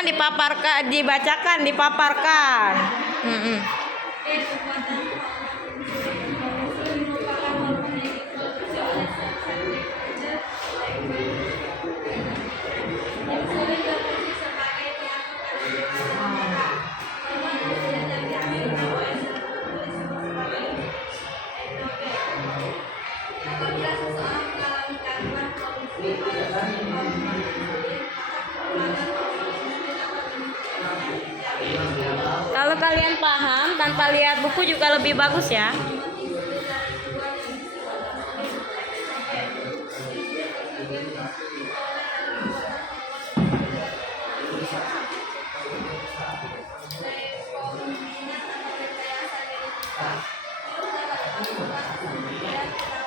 jangan dipaparkan, dibacakan, dipaparkan. Kalau kalian paham tanpa lihat buku juga lebih bagus ya.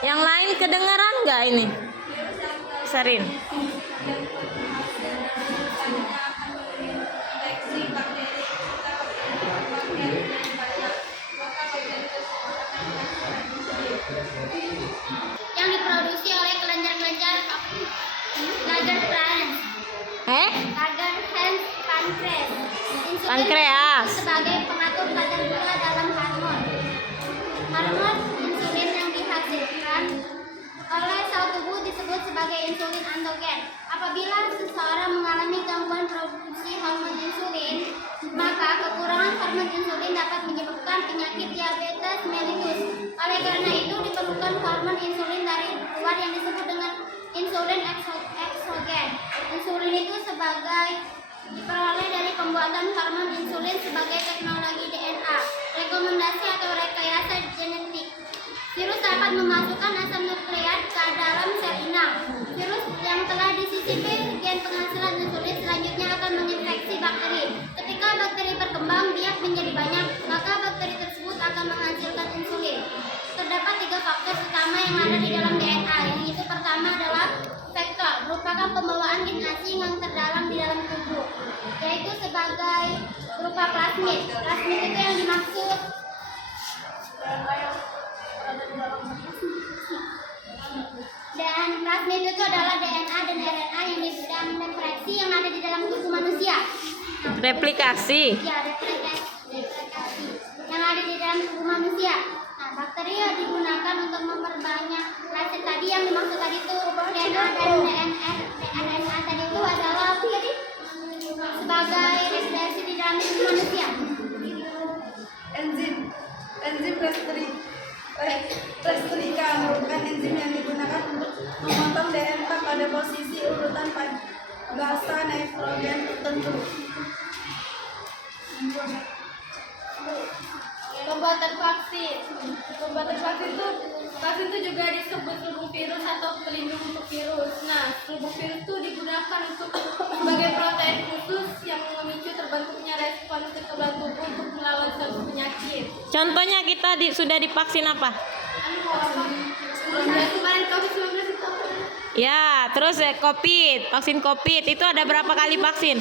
Yang lain kedengaran nggak ini? Sarin. Yang diproduksi oleh kelenjar-kelenjar Langerhans. Langerhans pankreas. Pankreas. Sebagai pengatur kadar gula dalam hormon insulin yang dihasilkan oleh sel tubuh disebut sebagai insulin antogen. Apabila seseorang mengalami gangguan produksi hormon insulin, maka kekurangan hormon insulin dapat menyebabkan penyakit diabetes mellitus. Oleh karena itu diperlukan hormon insulin dari luar yang disebut dengan insulin eksogen. Insulin itu diperoleh dari pembuatan hormon insulin sebagai teknologi DNA, rekomendasi atau rekayasa genetik. Virus dapat memasukkan asam nukleat ke dalam sel inang. Virus yang telah disisipi gen penghasilan insulin selanjutnya akan menginfeksi bakteri. Ketika bakteri berkembang biak menjadi banyak, maka bakteri tersebut akan menghasilkan insulin. Terdapat 3 faktor utama yang ada di dalam DNA, yang itu pertama adalah vektor, merupakan pembawaan gen asing yang terdalam di dalam tubuh, yaitu sebagai berupa plasmid. Plasmid itu yang dimaksud dan plasmid itu adalah DNA dan RNA yang replikasi yang ada di dalam tubuh manusia. Replikasi. Ya, replikasi yang ada di dalam tubuh manusia. Nah, bakteri digunakan untuk memperbanyak plasmid tadi yang dimaksud tadi itu DNA dan RNA tadi itu adalah sebagai replikasi di dalam tubuh manusia. Enzim restrika merupakan enzim yang digunakan untuk memotong DNA pada posisi urutan basa nitrogen tertentu. Pembuatan vaksin itu juga disebut lubung virus atau pelindung untuk virus. Nah, lubung virus itu digunakan sebagai protein khusus yang memicu terbentuknya respons kekebalan tubuh untuk melawan suatu penyakit. Contohnya kita sudah divaksin apa? Kemarin COVID-19 itu apa? Ya, terus COVID, vaksin COVID itu ada berapa kali vaksin?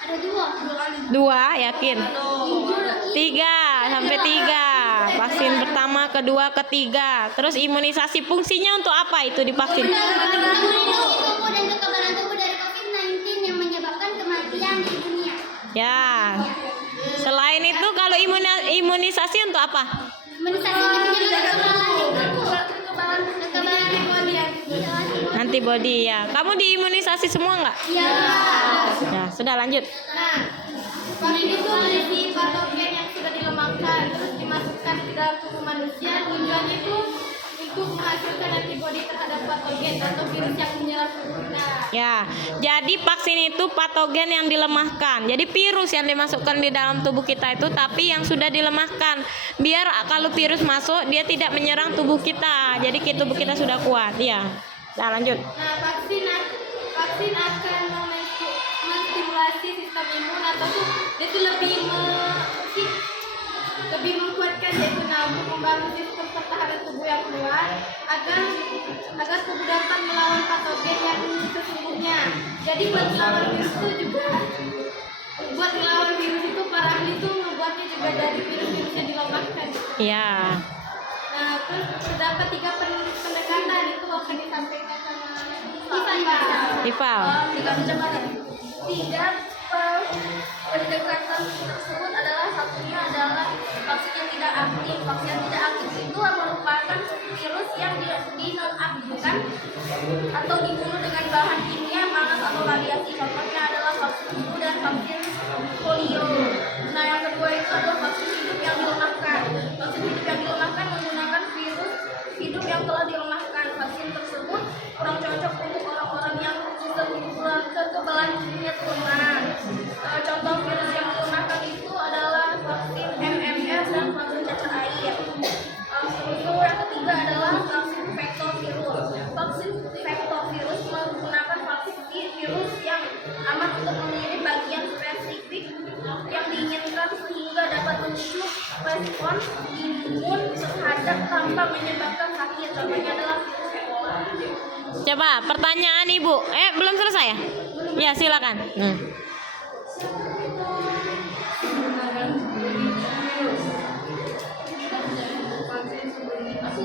Ada 2 2, yakin? 3 sampai 3. Vaksin pertama, kedua, ketiga. Terus imunisasi fungsinya untuk apa itu divaksin? melindungi tubuh dan kekebalan tubuh dari COVID-19 yang menyebabkan kematian di dunia. Ya. Selain itu kalau imunisasi untuk apa? Imunisasi menjaga kekebalan Antibody ya. Kamu diimunisasi semua nggak? Iya. Ya, sudah lanjut. Nah, vaksin itu berisi patogen yang sudah dilemahkan terus dimasukkan ke dalam tubuh manusia. Tujuannya itu untuk menghasilkan antibodi terhadap patogen atau virus yang menyerang tubuhnya. Ya, jadi vaksin itu patogen yang dilemahkan. Jadi virus yang dimasukkan di dalam tubuh kita itu tapi yang sudah dilemahkan. Biar kalau virus masuk dia tidak menyerang tubuh kita. Jadi tubuh kita sudah kuat. Ya. Nah, lanjut. Nah, vaksin akan menstimulasi sistem imun atau itu lebih menguatkan yaitu untuk membangun sistem pertahanan tubuh yang kuat agar tubuh dapat melawan patogen yang sesungguhnya. Jadi buat melawan virus itu para ahli itu membuatnya juga dari virus-virus yang dilemahkan. Iya. Nah, terus terdapat 3 pendekatan itu akan disampaikan sama Ival. 3 pendekatan. 3 Pendekatan tersebut adalah satunya adalah vaksin yang tidak aktif. Vaksin yang tidak aktif itu merupakan virus yang dinonaktifkan atau dibunuh dengan bahan kimia, panas atau radiasi. Contohnya adalah vaksin flu dan vaksin polio. Nah, yang kedua itu adalah vaksin hidup yang dilemahkan. Vaksin hidup yang dilemahkan menggunakan virus hidup yang telah dilemahkan. Vaksin tersebut kurang cocok untuk orang-orang yang kekebalan tubuhnya lemah. Contoh virus yang dilemahkan itu adalah vaksin MMR dan vaksin cacar air. Itu yang ketiga adalah vaksin vektor virus. Vaksin vektor virus menggunakan vaksin virus yang aman untuk mengirim bagian spesifik yang diinginkan sehingga dapat memicu respons imun terhadap tanpa menyebabkan sakit. Contohnya adalah virus Ebola. Coba pertanyaan Ibu. Belum selesai ya? Ya, silakan.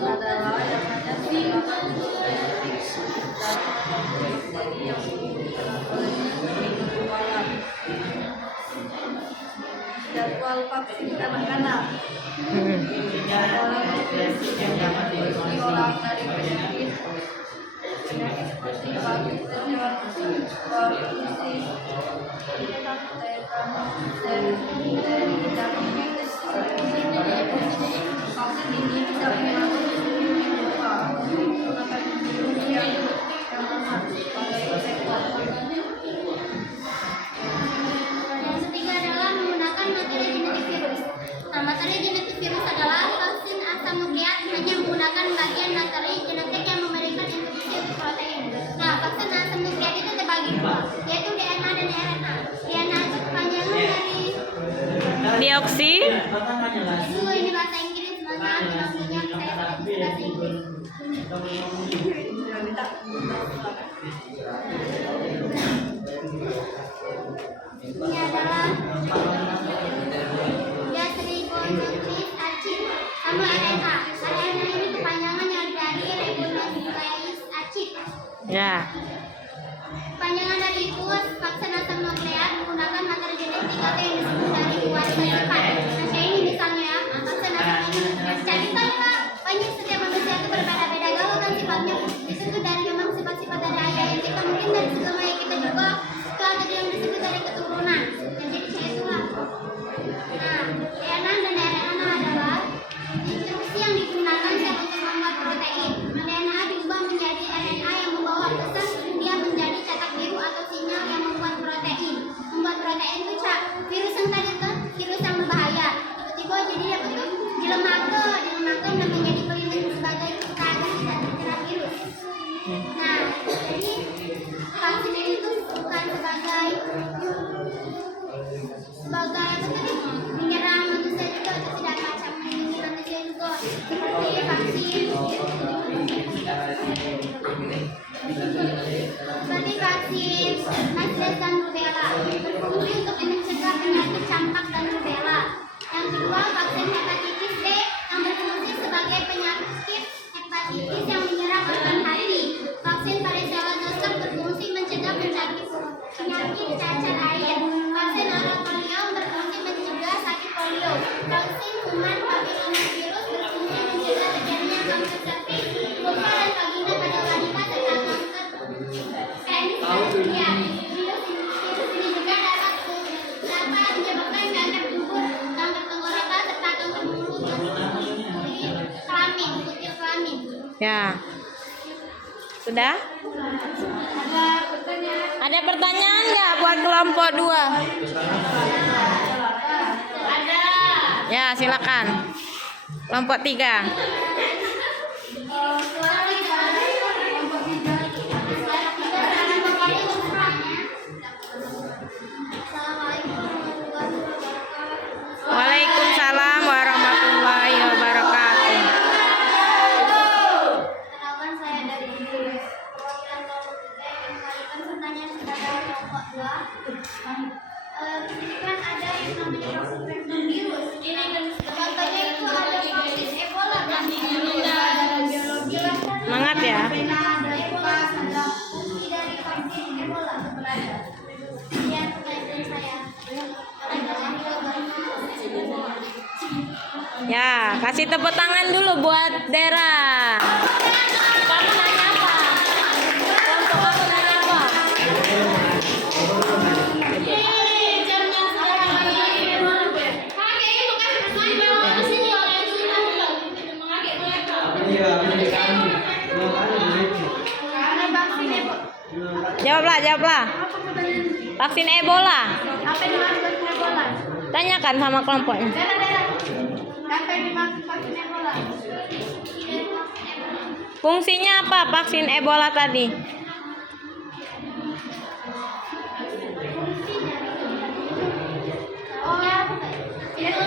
adalah yang hanya menggunakan jadi yang jadwal vaksin kanak-kanak adalah vaksin orang dari penyakit seperti batuk terjun, polusi, vaksin ini bisa menyerang menggunakan virus yang lemah pada reseptor. Yang ketiga adalah menggunakan materi genetik virus. Nah, materi genetik virus adalah vaksin asam nukleat hanya menggunakan bagian materi genetik yang memberikan instruksi untuk protein. Nah, vaksin asam nukleat itu terbagi dua, yaitu DNA dan RNA. DNA itu kepanjangan dari Deoksi. itu ini bahasa Inggris, makanya biologinya saya tidak bahasa Inggris. Ini adalah deoxyribonucleic acid sama RNA. RNA ini kepanjangannya dari ribonucleic acid. Ya. Kepanjangan dari itu vaksin asam nukleat menggunakan materi genetik atau yang disebut dari kuarsa sifat. Nah, kayak ini misalnya vaksin asam ini ceritanya banyak setiap manusia itu berbeda-beda kalau kan sifatnya itu tuh dari memang sifat-sifat dari ayah yang kita mungkin dari sesama yang kita juga itu ada yang disebut dari keturunan yang jadi kayak itulah. Nah, DNA dan RNA adalah instruksi yang digunakan sel untuk membuat protein. DNA diubah menjadi RNA yang membawa pesan kemudian menjadi cetak biru atau sinyal yang membuat protein. Membuat protein itu virus yang tadi itu virus yang berbahaya. Tiba-tiba jadi apa tuh dilemahkan dan menjadi pelindung sebagai agar tidak terkena virus. Nah, jadi vaksin ini itu bukan sebagai apa tadi menyerang manusia juga atau tidak macam melindungi manusia juga seperti vaksin measles dan rubella berfungsi untuk mencegah penyakit campak dan rubella. Yang kedua, vaksin hepatitis B yang berfungsi sebagai penyakit hepatitis yang menyerang organ hati. Vaksin varicella zoster berfungsi mencegah penyakit cacar air. Vaksin oral polio berfungsi mencegah sakit polio. Vaksin human papillomavirus berfungsi mencegah terjadinya kanker cervix, vulva dan vagina pada wanita serta kanker penis pada pria. Virus ini juga dapat menyebabkan kanker dubur, kanker tenggorokan serta kanker mulut dan kutil kelamin. Ya. Sudah? Ada pertanyaan nggak buat kelompok 2? Ada. Ya, silakan. Kelompok 3. Waalaikumsalam warahmatullahi wabarakatuh. Kenalkan saya dari perwakilan kelompok 3 yang mengembalikan pertanyaan kepada kelompok 2. Di sini kan ada yang namanya vaksin vektor virus. Contohnya itu ada vaksin Ebola dan Ya, kasih tepuk tangan dulu buat Dera. Kamu nanya apa? Kelompok kamu nanya apa? Jawablah, jawablah. Vaksin Ebola. Apa yang dimaksud vaksin Ebola? Tanyakan sama kelompoknya. Apa yang dimaksud vaksin Ebola? Fungsinya apa vaksin Ebola tadi? Oh, itu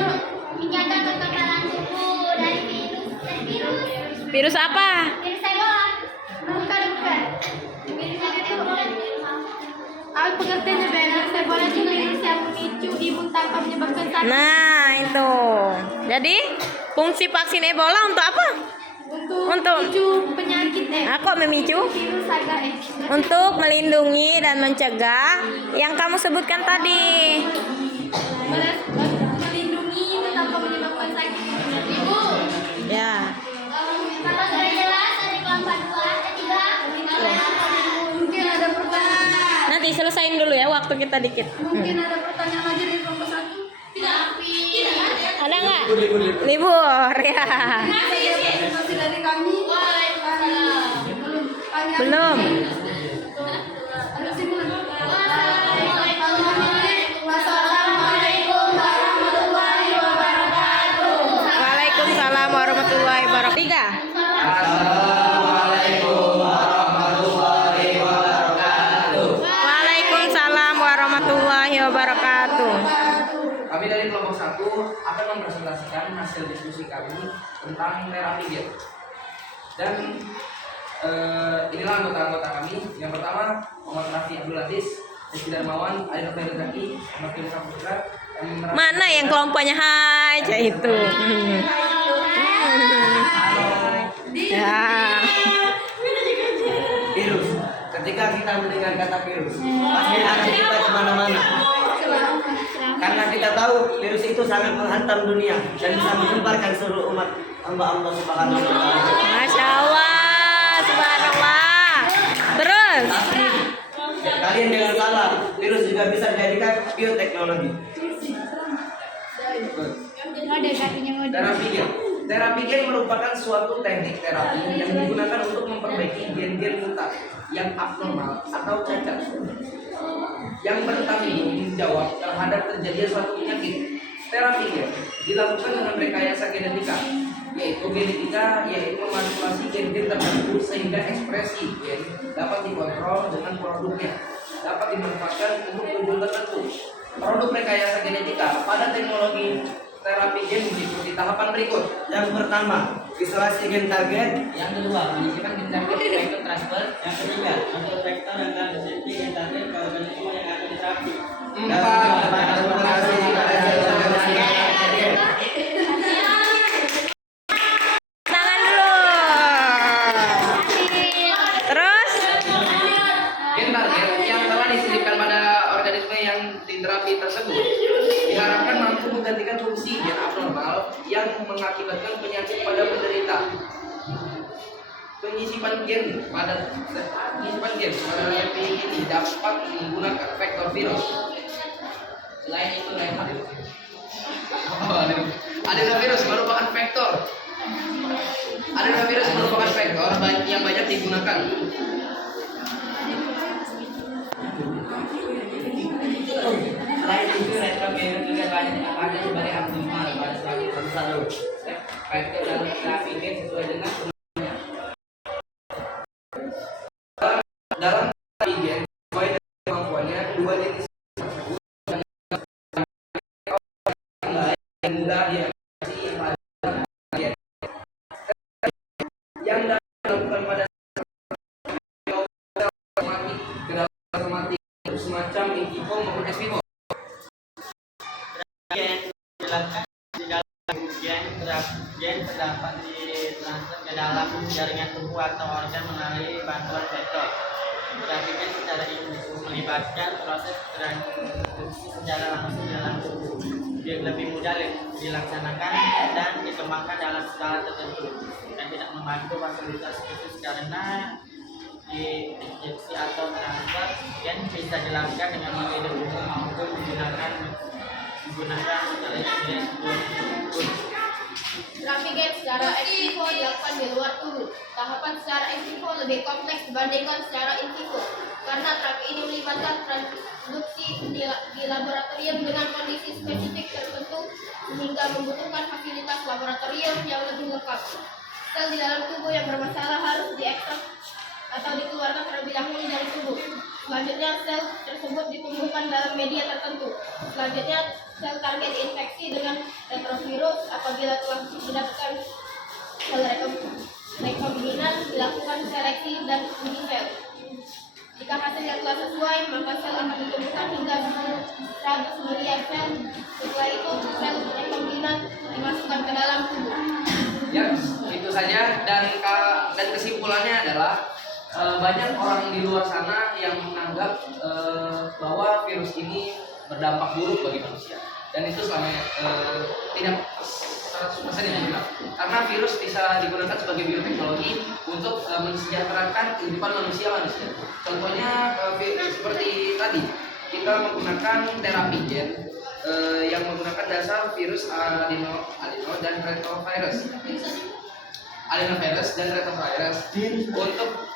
menjaga kekebalan tubuh dari virus. Virus apa? Virus Ebola. Bukan. Virus Ebola. Apa pengertiannya virus Ebola itu virus yang memicu imun tanpa menyebabkan sakit. Nah, itu. Jadi, fungsi vaksin Ebola untuk apa? Untuk memicu penyakit Kok memicu? virus agar Untuk melindungi dan mencegah yang kamu sebutkan tadi. melindungi tanpa menyebabkan sakit. Ibu. Ya. Kalau sudah jelas dari kelompok 2 3. Mungkin ada pertanyaan. Nanti selesain dulu ya, waktu kita dikit. Mungkin ada pertanyaan lagi dari kelompok 1. Tidak. Ada nggak? Libur ya. Masih dari kami. Belum. Ada simpulan. Wassalamualaikum warahmatullahi wabarakatuh. Waalaikumsalam warahmatullahi wabarakatuh. 3. Waalaikumsalam warahmatullahi wabarakatuh. Kami dari kelompok 1 akan mempresentasikan hasil diskusi kami tentang terapi gen. Dan inilah anggota-anggota kami. Yang pertama, Muhammad Rafi Abdul Aziz, Rizky Darmawan, Aida Fahri Zaki, Ahmad Firza Saputra. Mana yang kelompoknya hai itu? Ya. Virus. Ketika kita mendengar kata virus, pasti hati kita kemana-mana. Karena kita tahu virus itu sangat menghantam dunia dan bisa menyebarkan seluruh umat hamba-hamba Subhanahu wa Ta'ala. Masya Allah, subhanallah. Terus, Kalian jangan salah, virus juga bisa dijadikan bioteknologi. Terapi gen. Terapi gen merupakan suatu teknik terapi yang digunakan untuk memperbaiki gen-gen mutan yang abnormal atau cacat yang bertanggung jawab terhadap terjadinya suatu penyakit. Terapi gen dilakukan dengan rekayasa genetika, yaitu memanipulasi gen-gen tertentu sehingga ekspresi gen dapat dikontrol dengan produknya dapat dimanfaatkan untuk tujuan tertentu. Produk rekayasa genetika pada teknologi terapi gen meliputi tahapan berikut. Yang pertama, isolasi gen target. Yang kedua, menyisipkan gen target vector transfer. Yang ketiga, untuk vektor dan transisi gen target ke organisme yang akan diterapi. Empat, adaptasi pada organisme target. tangan dulu. Terus, Gen target yang telah diselipkan pada organisme yang diterapi tersebut diharapkan mampu menggantikan fungsi gen abnormal yang mengakibatkan penyakit pada penderita. Penyisipan gen pada terapi ini dapat menggunakan vektor virus. Selain itu, adenovirus merupakan vektor. Adenovirus merupakan vektor yang banyak digunakan. Selain itu, retrovirus juga banyak dipakai sebagai abnormal pada suatu salur. Vektor dalam terapi gen sesuai dengan dalam terapi gen sesuai dengan kemampuannya dua jenis tersebut yang mudah diadaptasi yang dapat dilakukan pada otomatik semacam in vivo maupun ex vivo. Gen terdapat ditransfer ke dalam jaringan tubuh atau organ melalui bantuan vektor. terapi gen secara ini melibatkan proses transduksi secara langsung dalam tubuh biar lebih mudah dilaksanakan dan dikembangkan dalam skala tertentu dan tidak membantu fasilitas khusus karena injeksi atau transfer gen bisa dilakukan dengan metode umum maupun menggunakan Terapi gen secara ex vivo dilakukan di luar tubuh. Tahapan secara ex vivo lebih kompleks dibandingkan secara in vivo karena terapi ini melibatkan transduksi di laboratorium dengan kondisi spesifik tertentu sehingga membutuhkan fasilitas laboratorium yang lebih lengkap. Sel di dalam tubuh yang bermasalah harus diekstrak atau dikeluarkan terlebih dahulu dari tubuh. Selanjutnya sel tersebut ditumbuhkan dalam media tertentu. Selanjutnya sel target diinfeksi dengan retrovirus. Apabila telah mendapatkan sel rekombinan, dilakukan seleksi dan uji sel. Jika hasil yang telah sesuai, maka sel akan ditumbuhkan hingga 100 miliar sel. Setelah itu sel rekombinan dimasukkan ke dalam tubuh. Ya, itu saja dan kesimpulannya adalah banyak orang di luar sana yang menganggap bahwa virus ini berdampak buruk bagi manusia dan itu selama tidak 100% benar karena virus bisa digunakan sebagai bioteknologi untuk mensejahterakan kehidupan manusia. Contohnya seperti tadi kita menggunakan terapi gen yang menggunakan dasar virus adeno dan retrovirus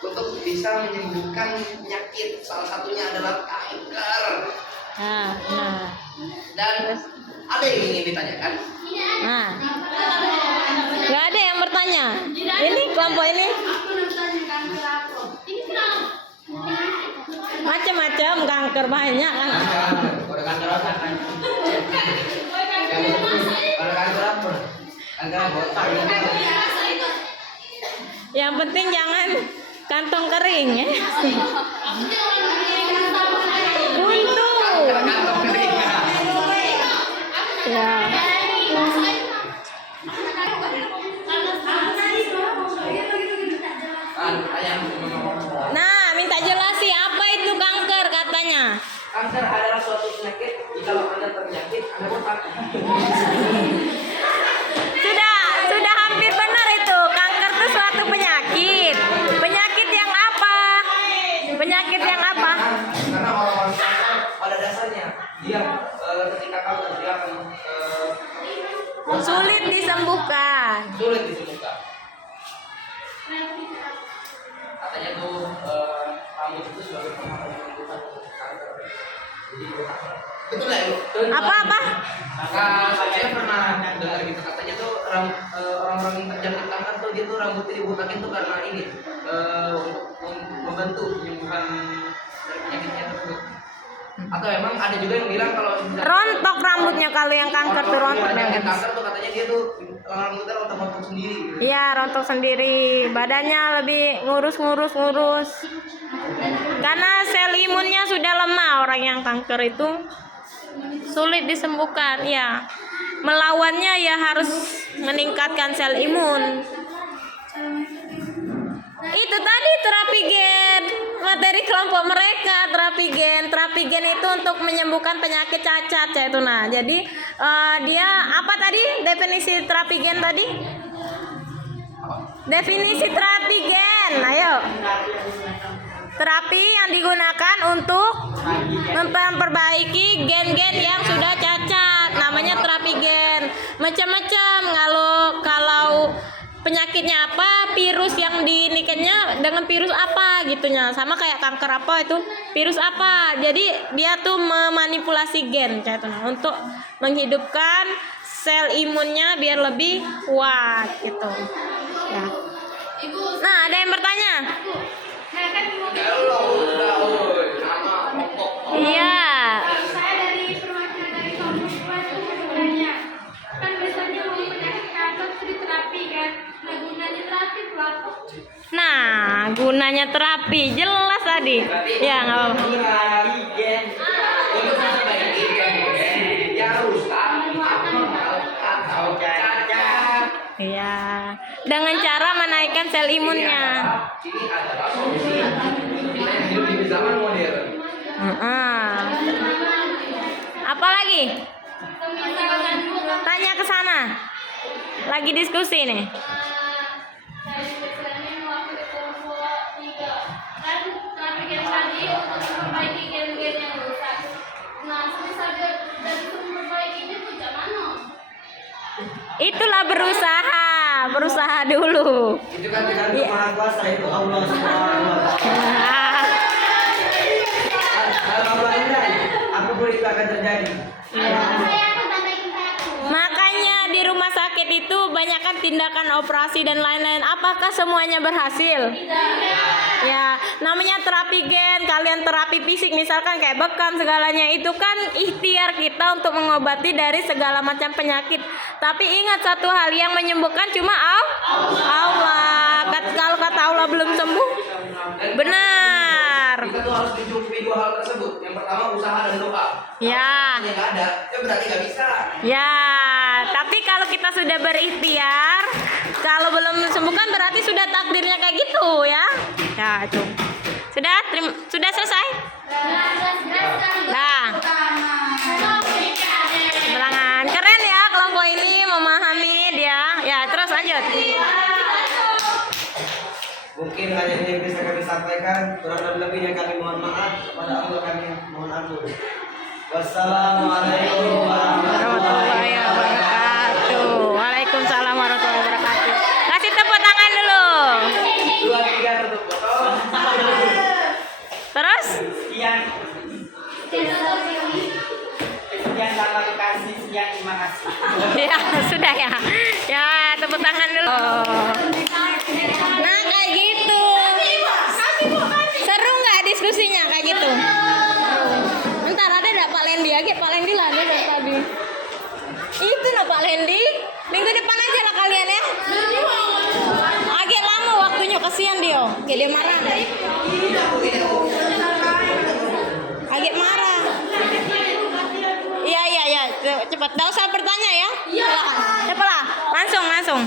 untuk bisa menyembuhkan penyakit, salah satunya adalah kanker. Dan ada yang ingin ditanyakan? Nggak ada yang bertanya. Ini kelompok ini macam-macam kanker banyak kan. Ada kanker apa? Ada kanker apa? Kanker botak. Yang penting jangan kantong kering ya. Buntu. Kantong kering. Ya. Nah, minta jelasi apa itu kanker katanya. Kanker adalah suatu penyakit. Jika Anda terpenyakit, Anda botak. Sudah hampir benar itu. Kanker itu suatu penyakit. Penyakit yang apa? Penyakit yang apa? Karena orang-orang kanker pada dasarnya dia ketika kanker dia akan Sulit disembuhkan. Katanya tuh rambut itu sebagai penghalang penyembuhan kanker. Jadi betul nggak ya? Apa? Saya pernah dengar gitu katanya tuh orang-orang yang terjangkit kanker tuh dia tuh rambutnya dibutakin tuh karena ini untuk membantu penyembuhan dari penyakitnya tersebut. Atau emang ada juga yang bilang kalau Rontok rambutnya kalau yang kanker tuh rontok yang banget. kanker tuh katanya dia tuh rambutnya rontok sendiri gitu. Iya, rontok sendiri. Badannya lebih ngurus. Karena sel imunnya sudah lemah, orang yang kanker itu sulit disembuhkan. Ya, melawannya ya harus meningkatkan sel imun. Itu tadi terapi gen, materi kelompok mereka terapi gen itu untuk menyembuhkan penyakit cacat ya itu. Nah, jadi dia apa tadi definisi terapi gen tadi? Definisi terapi gen, ayo. Terapi yang digunakan untuk memperbaiki gen-gen yang sudah cacat, namanya terapi gen. Macam-macam, kalau penyakitnya apa, virus yang diniketnya dengan virus apa gitunya, sama kayak kanker apa itu virus apa. Jadi dia tuh memanipulasi gen kayak itu untuk menghidupkan sel imunnya biar lebih kuat gitu ya. Nah, ada yang bertanya? Iya. Saya dari perwakilan dari kelompok sebenarnya kan biasanya mau penyakit kanker itu diterapi kan. Nah gunanya terapi itu apa? Nah, gunanya terapi jelas tadi. Ya, nggak apa-apa. Untuk memperbaiki gen yang rusak atau cacat. Iya, dengan cara menaikkan sel imunnya. Ini adalah solusi kita yang hidup di zaman modern. Apa lagi? Tanya ke sana. Lagi diskusi nih. Itulah berusaha dulu. Itu kan tergantung Maha Kuasa, itu Allah Subhanahu wa Ta'ala. Kalau Allah indah, apapun itu akan terjadi. Makanya di rumah sakit itu banyakkan tindakan operasi dan lain-lain. Apakah semuanya berhasil? Ya, namanya terapi gen, kalian terapi fisik misalkan kayak bekam segalanya itu kan ikhtiar kita untuk mengobati dari segala macam penyakit. Tapi ingat satu hal, yang menyembuhkan cuma Allah. Kalau kata Allah belum sembuh, benar. Kita tuh harus mencukupi dua hal tersebut. Yang pertama usaha dan doa. Ya. Kalau nggak ada, ya berarti nggak bisa. Ya, tapi kalau kita sudah berikhtiar, kalau belum sembuhkan berarti sudah takdirnya kayak gitu ya. Ya, itu. Sudah selesai? Nah. Sebelangan. Keren ya kelompok ini memahami dia. Ya, terus lanjut. Mungkin hanya ini yang bisa kami sampaikan. Kurang dan lebihnya kami mohon maaf. Kepada Allah kami mohon ampun. Wassalamualaikum Warahmatullahi wabarakatuh. Waalaikumsalam warahmatullahi wabarakatuh. Kasih tepuk tangan dulu. 2, 3 tutup botol. Terus? Sekian. Sekian Bapak Bekasi, sekian terima kasih. Ya, sudah ya. Ya, tepuk tangan dulu. Nah, kayak gitu. Seru nggak diskusinya kayak gitu? Bentar, ada nggak Pak Lendi? Pak Lendi lah ada dari tadi. Itu nah Pak Lendi. Minggu depan aja lah kalian ya. Agak lama waktunya, kasihan dia. Oke, dia marah. Agak marah. Iya. Cepat. Nggak usah bertanya ya. Silakan. Cepatlah. Langsung.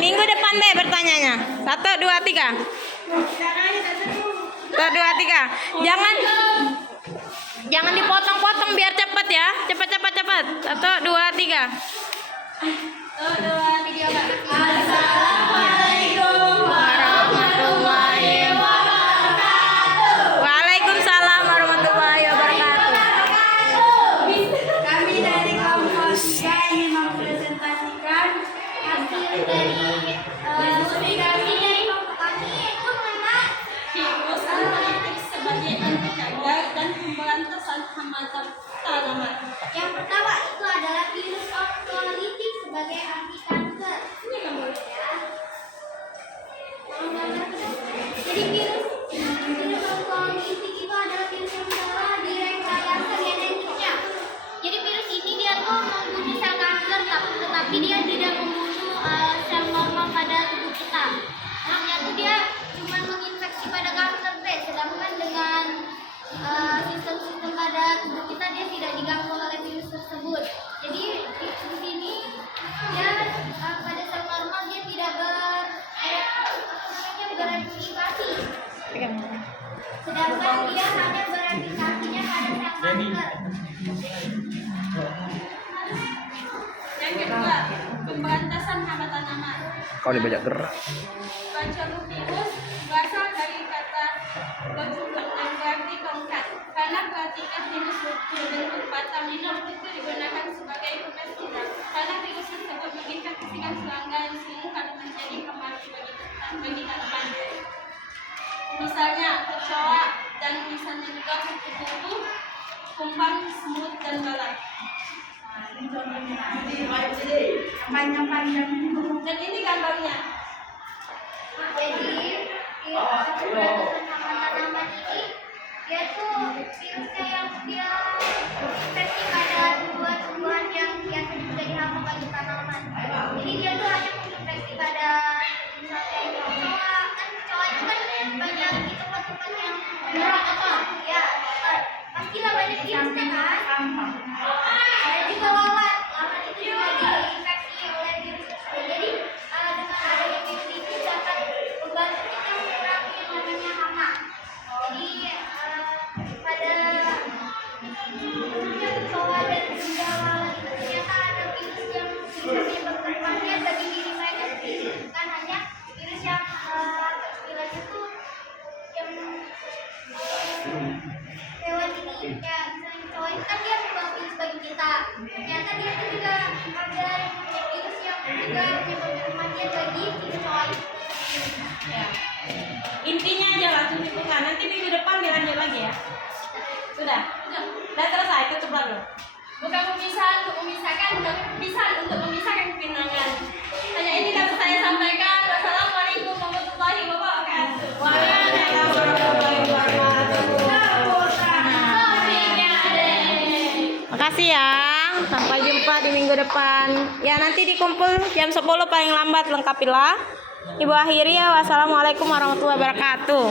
Minggu depan deh bertanyanya. 1, 2, 3. 1, 2, 3. Jangan dipotong-potong biar cepat ya. Cepat. 1, 2, 3. Assalamualaikum warahmatullahi wabarakatuh. Waalaikumsalam warahmatullahi wabarakatuh. Kami dari kelompok saya ingin mempresentasikan Hasil dari studi kami dari kelompok kami yaitu mengenai Virus analitik sebagai anti cacar dan pemberantasan hama tanaman. yang pertama itu adalah virus oncolytic sebagai anti kanker. Ini kamu. Jadi virus oncolytic itu adalah virus yang telah direkayasa genetiknya. Jadi virus ini dia tuh membunuh sel kanker, tetapi dia tidak membunuh sel normal pada tubuh kita. Artinya tuh dia cuma menginfeksi pada kanker B, sedangkan dengan sistem-sistem pada tubuh kita dia tidak diganggu oleh virus tersebut. Jadi di sini dia pada sel normal dia tidak bereplikasi. Sedangkan dia hanya bereplikasinya pada sel kanker. Yang kedua, pemberantasan hama tanaman. Kau dibanyak gerak. Bacillus berasal dari kata bacillus yang berarti tongkat. Karena perhatikan jenis berbentuk batang minor itu digunakan sebagai pestisida. Karena virus tersebut menginfeksikan serangga yang semu akan menjadi pemati bagi tanaman. Misalnya kecoa dan misalnya juga kupu-kupu, kumbang, semut dan belalang. panjang-panjang. Dan ini gambarnya. Jadi pemberantasan hama tanaman ini dia tuh virusnya yang dia infeksi pada tumbuhan yang biasa menjadi hama bagi tanaman. Jadi dia tuh hanya menginfeksi pada misalnya kecoa, kan kecoa itu kan banyak di tempat-tempat yang ya pastilah banyak virusnya kan. Ada juga lalat itu juga diinfeksi oleh virus yang terpilih itu yang hewan ini ya misalnya cowok itu kan dia membawa virus bagi kita. Ternyata dia itu juga ada virus yang juga menyebabkan kematian bagi si cowok. Ya. Intinya aja langsung hitungan. Nanti minggu depan dilanjut lagi ya. Sudah selesai, tutup lalu. Bukan memisahkan, tapi untuk memisahkan kepinangan. Hanya ini dapat saya sampaikan. Wassalamualaikum warahmatullahi wabarakatuh. Makasih ya. Sampai jumpa di minggu depan. Ya nanti dikumpul jam 10 paling lambat, lengkapilah. Ibu akhiri ya. Wassalamualaikum warahmatullahi wabarakatuh.